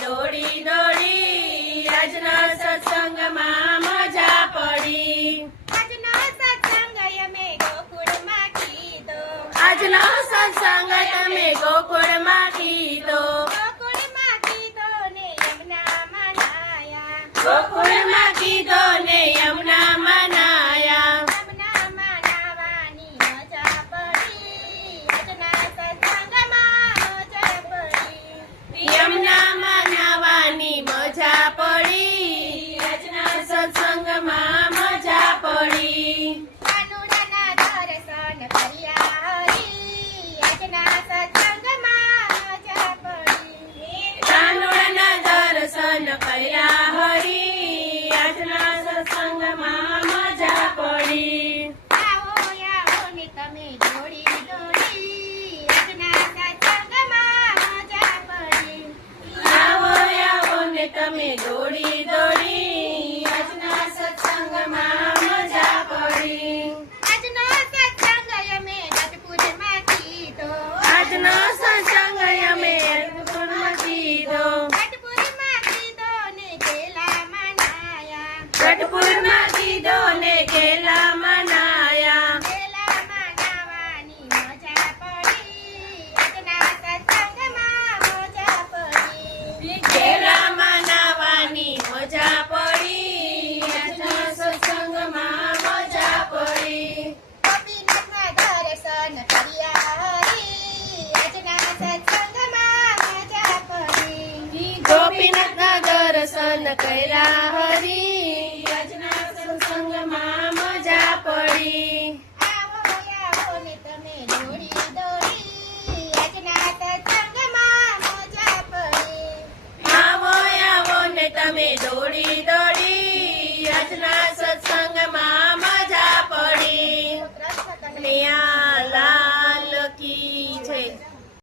દોડી દોડી આજના સત્સંગમાં મજા પડી. આજનો સત્સંગ અમે ગોકુળમાં કીધો. આજનો સત્સંગ તમે ગોકુળમાં કીધો. ગોકુળમાં કીધો ને યમુનામાં નાયા. ગોકુળમાં કીધો ને યમુનામાં નાયા. યમુનામાં નાવાની મજા પડી. આજના સત્સંગમાં મજા પડી. યમુનામાં નાવાની મજા પડી. આજના સત્સંગમાં મજા પડી. કાનુડાના દર્શન કર્યા હરી. આજના સત્સંગમાં મજા પડી. કાનુડાના દર્શન કર્યા હરી. આજના સત્સંગમાં મજા પડી. આવો આવો ને તમે દોડી દોડી. આજના સત્સંગમાં મજા પડી. આવો આવો ને તમે દોડી દોડી આજના સત્સંગમાં મજા પડી. આજનો સત્સંગ અમે ગઢપુરમાં કીધો. આજનો સત્સંગ અમે ગઢપુરમાં કીધો. ગઢપુરમાં કીધો ને કેલામાં નાયા. ગઢપુરમાં કીધો ને કેલામાં નાયા. કેલામાં નાવાની મજા પડી. આજના સત્સંગમાં મજા પડી. કેલામાં નાવાની મજા પડી. આજના સત્સંગમાં મજા પડી. ગોપીનાથના દર્શન કર્યા હરી. આજના સત્સંગમાં મજા પડી. ગોપીનાથના દર્શન કર્યા હરી. આજના સત્સંગમાં મજા પડી. આવો આવો ને તમે દોડી દોડી. આજના સત્સંગમાં મજા પડી. આવો આવો ને તમે દોડી દોડી આજના સત્સંગમાં મજા પડી. કૃષ્ણ કનૈયા ને